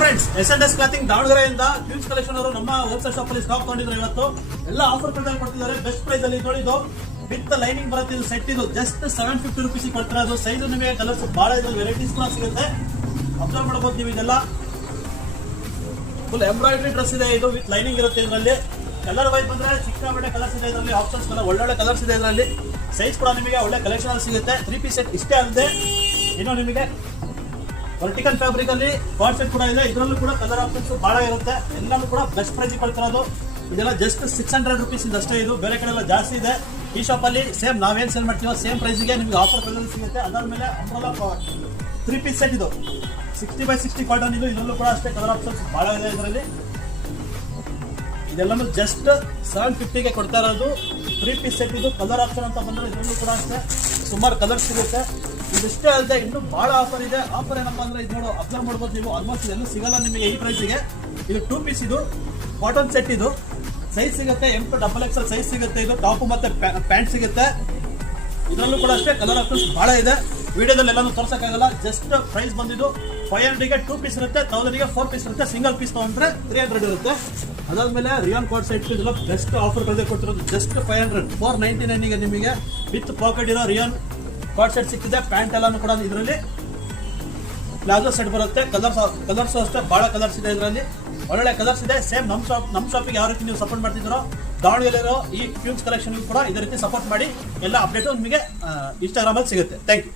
Friends, S&S clothing ದಾವಣಗೆರೆಯಿಂದ ಕ್ಯೂನ್ಸ್ collection ಅವರು ನಮ್ಮ ಹೋಲ್ಸೇಲ್ ಶಾಪ್ ಅಲ್ಲಿ ಸ್ಟಾಕ್ ತಗೊಂಡಿದ್ರು. ಇವತ್ತು ಎಲ್ಲ ಆಫರ್ ಕೊಡ್ತಿದ್ದಾರೆ. ಬೆಸ್ಟ್ ಪ್ರೈಸ್ ಅಲ್ಲಿ ನೋಡಿದ್ದು ವಿತ್ ಲೈನಿಂಗ್ ಬರುತ್ತೆ. ಇದು ಸೆಟ್ ಇದು ಜಸ್ಟ್ 750 ರುಪೀಸ್ ಕೊಡ್ತಿರೋದು. ಸೈಜ್ ನಿಮಗೆ ಕಲರ್ಸ್ ಬಹಳ ಇದೆ, ವೆರೈಟೀಸ್ ಕೂಡ ಸಿಗುತ್ತೆ. ಅಬ್ಸರ್ವ್ ಮಾಡಬಹುದು ನೀವು. ಇದೆಲ್ಲ ಫುಲ್ ಎಂಬ್ರಾಯ್ಡ್ರಿ ಡ್ರೆಸ್ ಇದೆ. ಇದು ವಿತ್ ಲೈನಿಂಗ್ ಇರುತ್ತೆ. ಇದರಲ್ಲಿ ಕಲರ್ ವೈಸ್ ಬಂದ್ರೆ ಸಿಕ್ಕಾಪಟ್ಟೆ ಕಲರ್ಸ್ ಇದೆ. ಇದರಲ್ಲಿ ಆಪ್ಷನ್ಸ್ ಒಳ್ಳೊಳ್ಳೆ ಕಲರ್ಸ್ ಇದೆ. ಇದರಲ್ಲಿ ಸೈಜ್ ಕೂಡ ನಿಮಗೆ ಒಳ್ಳೆ ಕಲೆಕ್ಷನ್ ಅಲ್ಲಿ ಸಿಗುತ್ತೆ. 3 ಪೀಸ್ ಸೆಟ್ ಇಷ್ಟೇ ಅಲ್ಲದೆ ಇನ್ನು ನಿಮಗೆ ವರ್ಟಿಕಲ್ ಫ್ಯಾಬ್ರಿಕ್ ಅಲ್ಲಿ ಕಾರ್ಡ್ ಸೆಟ್ ಕೂಡ ಇದೆ. ಇದರಲ್ಲೂ ಕೂಡ ಕಲರ್ ಆಪ್ಷನ್ಸ್ ಬಹಳ ಇರುತ್ತೆ. ಎಲ್ಲಾನು ಕೂಡ ಬೆಸ್ಟ್ ಪ್ರೈಸ್ ಕೊಡ್ತಿರೋದು. ಇದೆಲ್ಲ ಜಸ್ಟ್ 600 ರುಪೀಸ್ ಅಷ್ಟೇ. ಇದು ಬೇರೆ ಕಡೆ ಎಲ್ಲ ಜಾಸ್ತಿ ಇದೆ. ಈ ಶಾಪ್ ಅಲ್ಲಿ ಸೇಮ್ ನಾವೇನ್ ಸೇಲ್ ಮಾಡ್ತೀವೋ ಸೇಮ್ ಪ್ರೈಸ್ಗೆ ನಿಮಗೆ ಆಫರ್ ಪ್ರೈಸ್ ಸಿಗುತ್ತೆ. ಅದಾದ್ಮೇಲೆ ಅಂಬ್ರೆಲಾ 3 ಪೀಸ್ ಸೆಟ್ ಇದು 60x60 ಕಾಟನ್ ಇದು. ಇದರಲ್ಲೂ ಕೂಡ ಅಷ್ಟೇ ಕಲರ್ ಆಪ್ಷನ್ಸ್ ಬಹಳ ಇದೆ. ಇದರಲ್ಲಿ ಇದೆಲ್ಲನೂ ಜಸ್ಟ್ 750ಗೆ ಕೊಡ್ತಾ ಇರೋದು. 3 ಪೀಸ್ ಸೆಟ್ ಇದು. ಕಲರ್ ಆಪ್ಷನ್ ಅಂತ ಬಂದ್ರೆ ಇದರಲ್ಲೂ ಕೂಡ ಅಷ್ಟೇ ಸುಮಾರು ಕಲರ್ ಸಿಗುತ್ತೆ. ಇದಿಷ್ಟೇ ಅಲ್ಲದೆ ಇನ್ನು ಬಹಳ ಆಫರ್ ಇದೆ. ಆಫರ್ ಏನಪ್ಪಾ ಅಂದ್ರೆ ಇದು ಅಬ್ಸರ್ವ್ ಮಾಡ್ಬೋದು ನೀವು. ಆಲ್ಮೋಸ್ಟ್ ಇದೆಲ್ಲೂ ಸಿಗಲ್ಲ ನಿಮಗೆ ಈ ಪ್ರೈಸ್ಗೆ. ಇದು 2 ಪೀಸ್ ಇದು ಕಾಟನ್ ಸೆಟ್. ಇದು ಸೈಜ್ ಸಿಗುತ್ತೆ M2XXL ಸೈಜ್ ಸಿಗುತ್ತೆ. ಇದು ಟಾಪ್ ಮತ್ತೆ ಪ್ಯಾಂಟ್ ಸಿಗುತ್ತೆ. ಇದರಲ್ಲೂ ಕೂಡ ಅಷ್ಟೇ ಕಲರ್ ಆಪ್ಷನ್ಸ್ ಬಹಳ ಇದೆ. ವಿಡಿಯೋದಲ್ಲಿ ಎಲ್ಲಾನು ತೋರ್ಸಕ್ಕಾಗಲ್ಲ. ಜಸ್ಟ್ ಪ್ರೈಸ್ ಬಂದಿದ್ದು 500ಗೆ 2 ಪೀಸ್ ಇರುತ್ತೆ, 1000ಗೆ 4 ಪೀಸ್ ಇರುತ್ತೆ. ಸಿಂಗಲ್ ಪೀಸ್ ತಗೊಂಡ್ರೆ 300 ಇರುತ್ತೆ. ಅದಾದ್ಮೇಲೆ ರಿಯಾನ್ ಕಾರ್ಡ್ ಸೆಟ್ ಇದೆಲ್ಲ ಬೆಸ್ಟ್ ಆಫರ್ ಕೊಟ್ಟಿರೋದು. ಜಸ್ಟ್ 500 499ಗೆ ನಿಮಗೆ ವಿತ್ ಪಾಕೆಟ್ ಇರೋ ರಿಯಾನ್ ಕಾರ್ಡ್ ಸೆಟ್ ಸಿಕ್ಕಿದೆ. ಪ್ಯಾಂಟ್ ಎಲ್ಲಾನು ಕೂಡ ಇದರಲ್ಲಿ ಪ್ಲಾಜೋ ಸೆಟ್ ಬರುತ್ತೆ. ಕಲರ್ಸ್ ಅಷ್ಟೇ ಬಹಳ ಕಲರ್ಸ್ ಇದೆ. ಇದರಲ್ಲಿ ಒಳ್ಳೆ ಕಲರ್ಸ್ ಇದೆ. ಸೇಮ್ ನಮ್ಮ ಶಾಪಿಗೆ ಯಾವ ರೀತಿ ನೀವು ಸಪೋರ್ಟ್ ಮಾಡ್ತಿದ್ದೀರೋ ದಾವಣಗೆರೆರೋ ಈ ಕ್ಯೂನ್ಸ್ ಕಲೆಕ್ಷನ್ ಕೂಡ ಇದೇ ರೀತಿ ಸಪೋರ್ಟ್ ಮಾಡಿ. ಎಲ್ಲ ಅಪ್ಡೇಟು ನಿಮಗೆ ಇನ್ಸ್ಟಾಗ್ರಾಮಲ್ಲಿ ಸಿಗುತ್ತೆ. Thank you.